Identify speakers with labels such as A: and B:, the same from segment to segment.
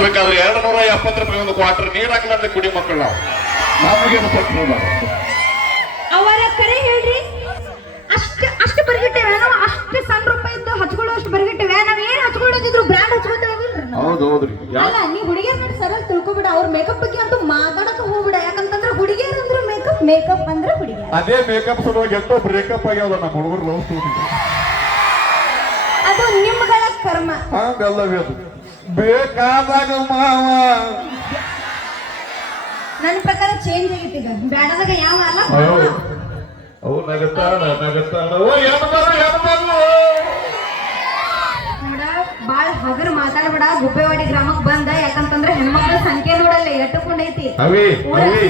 A: ಬೇಕಾದ್ರೆ ಎರಡು ನೂರ ಎಪ್ಪತ್ತು ರೂಪಾಯಿ ಒಂದು ಕ್ವಾರ್ಟರ್ ನೀರ್ ಹಾಕಲಾರ್ದೆ ಕುಡಿ ಮಕ್ಕಳು ನಾವು. ನಮಗೇನು ಕೊಟ್ಟರು
B: ಅವರ ಕರೆ ಹೇಳ್ರಿ. ಅಷ್ಟು ಅಷ್ಟು ಬರ್ಗಿಟ್ಟೆ ನಾವು ಅಷ್ಟು ಸಣ್ಣ ರೂಪಾಯಿ ಇದ್ದು ಹಚ್ಕೊಳ್ಳೋ ಅಷ್ಟು ಬರಿಗಿಟ್ಟೇವೆ ನಾವ್ ಏನ್ ಹಚ್ಕೊಳ್ಳೋದಿದ್ರು ಬ್ರ್ಯಾಂಡ್ ಹಚ್ಕೊತೇವಿಲ್ರಿ
A: ಹೌದು ಹೌದ್ರಿ
B: ಅಲ್ಲ ನೀ ಹುಡುಗಿಯರ್ ನೋಡಿ ಸರಳ ತಿಳ್ಕೊಬಿಡ ಅವ್ರ ಮೇಕಪ್ ಬಗ್ಗೆ ಅಂತೂ ಮಾತಾಡಕ ಹೋಗ್ಬಿಡ. ಯಾಕಂತಂದ್ರೆ ಹುಡುಗಿಯರ್ ಅಂದ್ರೆ ಮೇಕಪ್ ಮೇಕಪ್ ಅಂದ್ರೆ ಹುಡುಗಿಯ
A: ಅದೇ ಮೇಕಪ್ ಸಲುವಾಗಿ ಎಷ್ಟೋ ಬ್ರೇಕಪ್ ಆಗ್ಯಾವ ನಮ್ಮ ಹುಡುಗರು ಲವ್ ಸ್ಟೋರಿ
B: ಅದು ನಿಮ್ಗಳ ಕರ್ಮ
A: ಹಂಗಲ್ಲವೇ ಬೇಕಾದಾಗ ಮಾವ.
B: ನನ್ನ ಪ್ರಕಾರ ಚೇಂಜ್ ಆಗೈತಿ ಈಗ. ಬ್ಯಾಡದಾಗ ಯಾವ ಅಲ್ಲ
A: ಅವು ನಗತಾಳ ನಗತಾಳ ಓ ಏನು ಬರು
B: ನೋಡ ಬಾಳ ಹಗರ್ ಮಾತಾಡ್ಬೇಡ. ಗುಬ್ಬೆವಾಡಿ ಗ್ರಾಮಕ್ಕೆ ಬಂದ. ಯಾಕಂತಂದ್ರೆ ಹೆಣ್ಮಕ್ಳ ಸಂಖ್ಯೆ ನೋಡಲ್ಲ ಎಟ್ಟುಕೊಂಡೈತಿ.
A: ಅವಿ ಅವಿ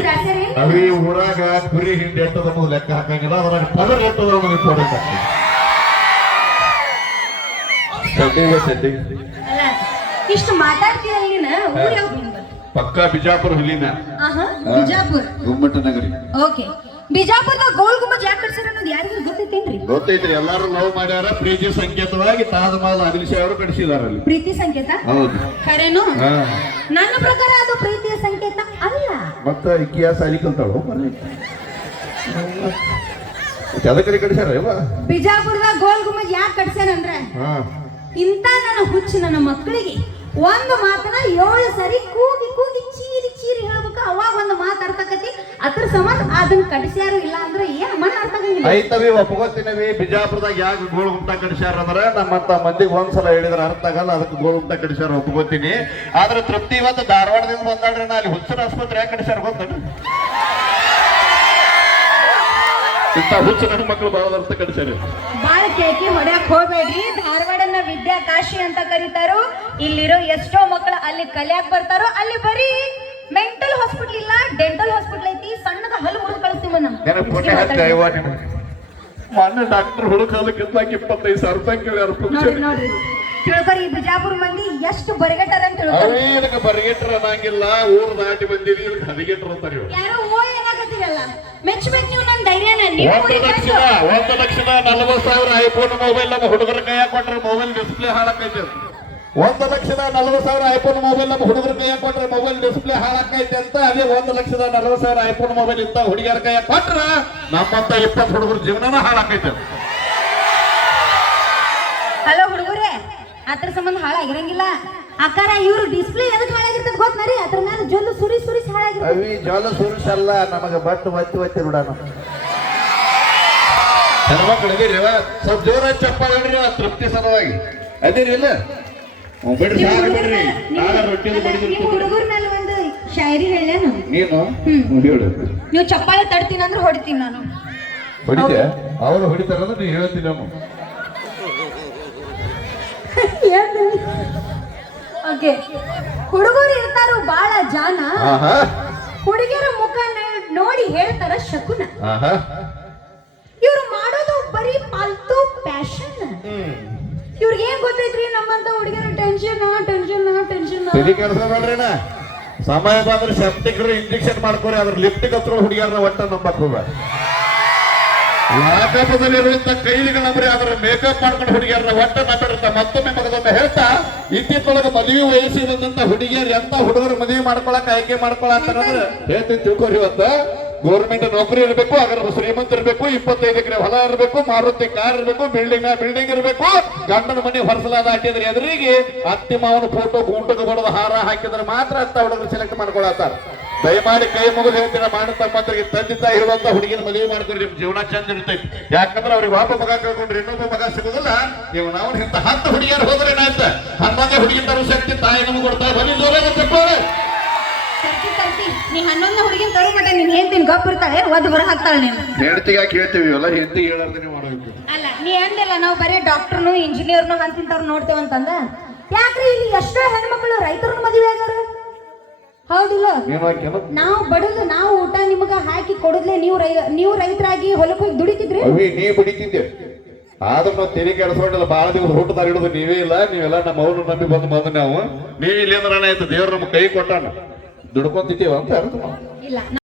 A: ಅವಿ ಊರಾಗ ಕುರಿ ಹಿಂಡಿ ಎಟ್ಟದ ಲೆಕ್ಕ ಹಾಕಂಗಿಲ್ಲ. ಅದ್ರಾಗ ಪದರ್ ಎಟ್ಟದ ಅನ್ನೋದು
B: ಇಷ್ಟು ಮಾತಾಡ್ತೀಯಲ್ಲ ನೀನ ಊರ್ ಯಾವ್ದು ನಿಮ್ದು?
A: ಪಕ್ಕ ಬಿಜಾಪುರ ಹುಲಿನ.
B: ಆಹಾ ಬಿಜಾಪುರ್.
A: ಗುಮ್ಮಟ ನಗರಿ.
B: ಓಕೆ. ಬಿಜಾಪುರದಾಗ ಗೋಲ್ ಗುಮ್ಮಜ್ ಯಾಕೆ ಕಟ್ಸಿರ ಅನ್ನೋದು ಯಾರಿಗೂ ಗೊತ್ತೈತೇನ್ರಿ?
A: ಗೊತ್ತೈತ್ರಿ ಎಲ್ಲಾರು ಲವ್ ಮಾಡ್ಯಾರ ಪ್ರೀತಿ ಸಂಕೇತವಾಗಿ ತಾಜ್ ಮಹಲ್ ಅಗಲಿಸಿ ಅವರು ಕಡಿಸಿದಾರ ಅಲ್ಲಿ.
B: ಪ್ರೀತಿ ಸಂಕೇತ?
A: ಹೌದು.
B: ಖರೇನು?
A: ಹಾ.
B: ನನ್ನ ಪ್ರಕಾರ ಅದು ಪ್ರೀತಿಯ ಸಂಕೇತ ಅಲ್ಲ.
A: ಮತ್ತ ಇತಿಹಾಸ ಅಲ್ಲಿ ಕಲ್ತಾಳು ಅದಕ್ಕೆ ಕಟ್ಸ್ಯಾರ
B: ಬಿಜಾಪುರದಾಗ ಗೋಲ್ ಗುಮ್ಮಜ್ ಯಾಕೆ ಕಟ್ಸ್ಯಾರಂದ್ರ
A: ಹಾ.
B: ಇಂಥ ನನ್ನ ಹುಚ್ಚು ನನ್ನ ಮಕ್ಕಳಿಗೆ ಒಂದು ಮಾತನ್ನ ಏಳು ಸರಿ ಕೂಗಿ ಕೂಗಿ ಚೀರಿ ಚೀರಿ ಹೇಳ್ಬೇಕು. ಅವಾಗ ಒಂದು ಮಾತು ಅರ್ಥಕತಿ ಅದ್ರ ಸಂಬಂಧ ಅದನ್ನ ಕಡಿಸ್ಯಾರು ಇಲ್ಲ ಅಂದ್ರೆ ಏನ್ ಮಣ್ಣ ಅರ್ಥ ಆಗಂಗಿಲ್ಲ.
A: ಐತವಿ ಒಪ್ಕೋತೀನವಿ ಬಿಜಾಪುರದಾಗ ಯಾಕೆ ಗೋಳು ಗುಂಟ ಕಡಿಸ್ಯಾರ ಅಂದ್ರೆ ನಮ್ಮಂತ ಮಂದಿಗೆ ಒಂದ್ಸಲ ಹೇಳಿದ್ರೆ ಅರ್ಥ ಆಗಲ್ಲ ಅದಕ್ಕೆ ಗೋಳು ಗುಂಟ ಕಡಿಸ್ಯಾರ ಒಪ್ಕೋತೀನಿ ಆದ್ರೆ ತೃಪ್ತಿ ಇವತ್ತು ಧಾರವಾಡದಿಂದ ಬಂದಾಡ್ರೆ ನಾ ಅಲ್ಲಿ ಹುಚ್ಚರ ಆಸ್ಪತ್ರೆ ಯಾಕೆ ಕಡಿಸ್ಯಾರ ಗೊತ್ತೇನು ಇಂಥ ಹುಚ್ಚು ನನ್ನ ಮಕ್ಕಳು ಬಹಳ ಅರ್ಥ ಕಡಿಸ್ಯಾರ
B: ಬಾಳ ಕೇಕಿ ಹೊಡ್ಯಾಕ್ ಹೋಗ್ಬೇಡ್ರಿ. ಧಾರವಾಡನ್ನ ವಿದ್ಯಾ ಕಾಶಿ ಅಂತ ಕರೀತಾರೋ. ಇಲ್ಲಿರೋ ಎಷ್ಟೋ ಮಕ್ಕಳು ಅಲ್ಲಿ ಕಲಿಯಾಕ್ ಬರ್ತಾರೋ ಅಲ್ಲಿ ಬರೀ ಮೆಂಟಲ್ ಹಾಸ್ಪಿಟಲ್ ಇಲ್ಲ ಡೆಂಟಲ್ ಹಾಸ್ಪಿಟಲ್ ಐತಿ ಸಣ್ಣದ ಹಲ್ಲು ಮುರಿದು ಕಳಿಸ್ತೀವಿ
A: ಮೊನ್ನೆ. ಡಾಕ್ಟರ್ ಇಪ್ಪತ್ತೈದು ಸಾವಿರ ರೂಪಾಯಿ ಕೇಳ್ಯಾರ
B: ತಿಳ್ಕೊರಿ ಈ ಬಿಜಾಪುರ ಮಂದಿ ಎಷ್ಟು ಬರಿಗಟ್ಟಾರ ಅಂತ ತಿಳ್ಕೊರಿ
A: ಬರಗೆಟ್ಟರ ಅನ್ನಂಗಿಲ್ಲ ಊರ್ ದಾಟಿ ಬಂದಿರಿ ಇಲ್ಲಿ ಅಂತಾರೆ.
B: ಯಾರೋ ಏನಾಗತ್ತೀರಲ್ಲ ಮೆಚ್ಚಬೇಕು ನೀವು ನನ್ನ ಧೈರ್ಯನ
A: ಒಂದು ಲಕ್ಷದ ಒಂದು ಲಕ್ಷದ ನಲವತ್ತು ಸಾವಿರ ಐಫೋನ್ ಮೊಬೈಲ್ ನಮ್ಮ ಹುಡುಗರ ಕೈಯಾಗ ಕೊಟ್ರೆ ಮೊಬೈಲ್ ಡಿಸ್ಪ್ಲೇ ಹಾಳಾಕೈತೆ. ಒಂದು ಲಕ್ಷದ ನಲವತ್ತು ಸಾವಿರ ಐಫೋನ್ ಮೊಬೈಲ್ ನಮ್ಮ ಹುಡುಗರ ಕೈಯಾಗ ಕೊಟ್ರೆ ಮೊಬೈಲ್ ಡಿಸ್ಪ್ಲೇ ಹಾಳಾಕೈತೆ ಅಂತ ಅದೇ ಒಂದು ಲಕ್ಷದ ನಲವತ್ತು ಸಾವಿರ ಐಫೋನ್ ಮೊಬೈಲ್ ಇತ್ತ ಹುಡುಗಿಯರ ಕೈಯಾಗ ಕೊಟ್ರ ನಮ್ಮಂತ ಇಪ್ಪತ್ತು ಹುಡುಗರ ಜೀವನನ ಹಾಳಾಕೈತೆ.
B: ಹಲೋ ಹುಡುಗರೇ ಅದ್ರ ಸಂಬಂಧ ಹಾಳಾಗಿರಂಗಿಲ್ಲ ಅಕ್ಕಾರ ಇವ್ರು ಡಿಸ್ಪ್ಲೇ ಎದಕ್ಕೆ ಹಾಳಾಗಿರ್ತದ ಗೊತ್ತನರಿ? ಅದ್ರ ಮೇಲೆ ಜೊಲ್ಲು ಸುರಿ ಸುರಿ ಹಾಳಾಗಿರ್ತದ.
A: ಅವಿ ಜೋಲ ಸುರಿಸಲ್ಲ ನಮಗೆ ಬಟ್ ಒತ್ತಿ ಒತ್ತಿ ನೋಡೋಣ ಹೆಣ್ಮಕ್ಳು ಇದೀರಿ ಸ್ವಲ್ಪ ಜೋರ ಚಪ್ಪಾಳೆ ಹೊಡ್ರಿ ಆ ತೃಪ್ತಿ ಸಲುವಾಗಿ. ಅದಿರಿ ಇಲ್ಲ? ಹ್ಞೂ ಬಿಡ್ರಿ ಸಾಕು ಬಿಡ್ರಿ. ನಾಳೆ ರೊಟ್ಟಿ
B: ನಿಮ್ಮ ಹುಡುಗರ ಮೇಲೆ ಒಂದು ಶಾಯರಿ ಹೇಳ್ಯಾನು?
A: ನೀನು. ಹ್ಞೂ, ಹೇಳು.
B: ನೀವು ಚಪ್ಪಾಳೆ ತಡ್ತೀನಿ ಅಂದ್ರೆ ಹೊಡಿತೀನಿ ನಾನು.
A: ಹೊಡಿತೆ ಅವರು ಹೊಡಿತಾರ ನೀ ಹೇಳ್ತೀನಿ ನಾನು.
B: ಓಕೆ ಹುಡುಗರು ಇರ್ತಾರು ಬಾಳ ಜಾನ. ಹುಡುಗಿಯರ ಮುಖ ನೋಡಿ ಹೇಳ್ತಾರ ಶಕುನ. ಇವ್ರು ಮಾಡೋದು ಬರೀ ಪಾಲ್ತು ಪ್ಯಾಷನ್
A: ಹ್ಮ್.
B: ಇವ್ರಿಗೆ ಏನ್ ಗೊತ್ತೈತ್ರಿ ನಮ್ಮಂತ ಹುಡುಗಿಯರ ಟೆನ್ಷನ್ ಟೆನ್ಷನ್ ಟೆನ್ಷನ್
A: ಕೆಲಸ ಸಮಯ ಬಂದ್ರೆ ಸೆಪ್ಟಿಕ್ ಇಂಜೆಕ್ಷನ್ ಮಾಡ್ಕೊರಿ ಅದ್ರ ಲಿಫ್ಟ್ ಹತ್ರ ಹುಡುಗಿಯರ್ನ ಒಟ್ಟ ನಂಬಕ್ ಹೋಗ ಲಾಕಪದಲ್ಲಿರುವಂತ ಕೈಲಿಗಳಂದ್ರೆ ಅದ್ರ ಮೇಕಪ್ ಮಾಡ್ಕೊಂಡು ಹುಡುಗಿಯರನ್ನ ಒಟ್ಟ ನಂಬಿರುತ್ತ ಮತ್ತೊಮ್ಮೆ ಮಗದೊಮ್ಮೆ ಹೇಳ್ತಾ, ಇತ್ತಿತ್ತೊಳಗೆ ಮದುವೆ ವಯಸ್ಸಿಗೆ ಬಂದಂತ ಹುಡುಗಿಯರು ಎಂತ ಹುಡುಗರು ಮದುವೆ ಮಾಡ್ಕೊಳಕ್, ಆಯ್ಕೆ ಮಾಡ್ಕೊಳಕ್ ಹೇಳ್ತೀನಿ ತಿಳ್ಕೊರಿ ಇವತ್ತ. ಗೌರ್ಮೆಂಟ್ ನೌಕರಿ ಇರಬೇಕು ಅದರ ಶ್ರೀಮಂತ ಇರಬೇಕು, ಇಪ್ಪತ್ತೈದು ಎಕರೆ ಹೊಲ ಇರಬೇಕು, ಮಾರುತಿ ಕಾರ್ ಇರಬೇಕು ಬಿಲ್ಡಿಂಗ್ ಬಿಲ್ಡಿಂಗ್ ಇರಬೇಕು, ಗಂಡನ ಮನೆ ಹೊರಸಲಾದ ಹಾಕಿದ್ರೆ ಎದುರಿಗೆ ಅತ್ತಿ ಮಾವನ ಫೋಟೋ ಗುಂಟಕ್ಕೆ ಬಡದ ಹಾರ ಹಾಕಿದ್ರೆ ಮಾತ್ರ ಅಂತ ಹುಡುಗರು ಸೆಲೆಕ್ಟ್ ಮಾಡ್ಕೊಳತ್ತಾರ. ದಯಮಾಡಿ ಕೈ ಮುಗಿದು ಹೇಳ್ತೀರ ಮಾಡಿ ತಮ್ಮಂದ್ರಿಗೆ ತಂದೆ ತಾಯಿ ಇರುವಂತ ಹುಡುಗಿನ ಮದುವೆ ಮಾಡ್ಕೊಂಡ್ರಿ ನಿಮ್ ಜೀವನ ಚಂದ ಇರ್ತೈತಿ. ಯಾಕಂದ್ರೆ ಅವ್ರಿಗೆ ಒಬ್ಬ ಮಗ ಕಳ್ಕೊಂಡ್ರೆ ಇನ್ನೊಬ್ಬ ಮಗ ಸಿಗುದಿಲ್ಲ. ನೀವು ನಾವು ಇಂತ ಹತ್ತು ಹುಡುಗಿಯರು ಹೋದ್ರೆ ಏನಾಯ್ತ? ಹನ್ನೊಂದೇ ಹುಡುಗಿ ತರೋ ಶಕ್ತಿ ತಾಯಿ ನಮ್ಗೆ ಕೊಡ್ತಾರೆ ಬನ್ನಿ ಜೋರಾಗ ತಪ್ಪೋರೆ
B: ನೀ ಹನ್ನೊಂದು ಹುಡುಗಿನ ತರೋ ಮಟ್ಟ ನೀನ್ ಹೇಳ್ತೀನಿ ಗಪ್ ಇರ್ತಾಳೆ ಒದ್ ಬರ ಹಾಕ್ತಾಳೆ ನೀನು.
A: ಹೆಂಡತಿಗೆ ಹೇಳ್ತೀವಿ? ಅಲ್ಲ ಹೆಂಡತಿಗೆ ನೀವು ಮಾಡಬೇಕು.
B: ಅಲ್ಲ ನೀ ಅಂದಿಲ್ಲ ನಾವು ಬರೀ ಡಾಕ್ಟರ್ನು ಇಂಜಿನಿಯರ್ನು ಅಂತಿಂತವ್ರು ನೋಡ್ತೇವೆ ಅಂತಂದ ಯಾಕ್ರಿ ಇಲ್ಲಿ ಎಷ್ಟೋ ಹೆಣ್ಮಕ್ಳು ರೈತರ ಮದುವೆ ಆಗ್ಯಾರ ಹೌದಿಲ್ಲ. ನಾವು ಬಡದು ನಾವು ಊಟ ನಿಮಗ ಹಾಕಿ ಕೊಡದ್ಲೆ ನೀವು ರೈ ನೀವು ರೈತರಾಗಿ ಹೊಲಕ್ಕೆ ಹೋಗಿ ದುಡಿತಿದ್ರಿ?
A: ಅವಿ ನೀ ಬಿಡಿತಿದ್ದೆ ಆದ್ರೂ ನಾವು ತೆರಿಗೆ ಕೆಡಿಸ್ಕೊಂಡಿಲ್ಲ ಬಹಳ ದಿವಸ ಹುಟ್ಟದಾರ ಹಿಡಿದು ನೀವೇ ಇಲ್ಲ ನೀವೆಲ್ಲ ನಮ್ಮ ಅವ್ರನ್ನ ನಂಬಿ ಬಂದು ಬಂದು ನಾವು. ನೀವು ಇಲ್ಲಿ ಅಂದ್ರೆ ಆಯ್ತು ದೇವ್ರ ನಮ್ಮ ಕೈ ಕೊಟ್ಟಾನ. ದುಡ್ಕೊಂತಿದ್ದೀವ ಅಂತ ಅರ್ಥ
B: ಇಲ್ಲ.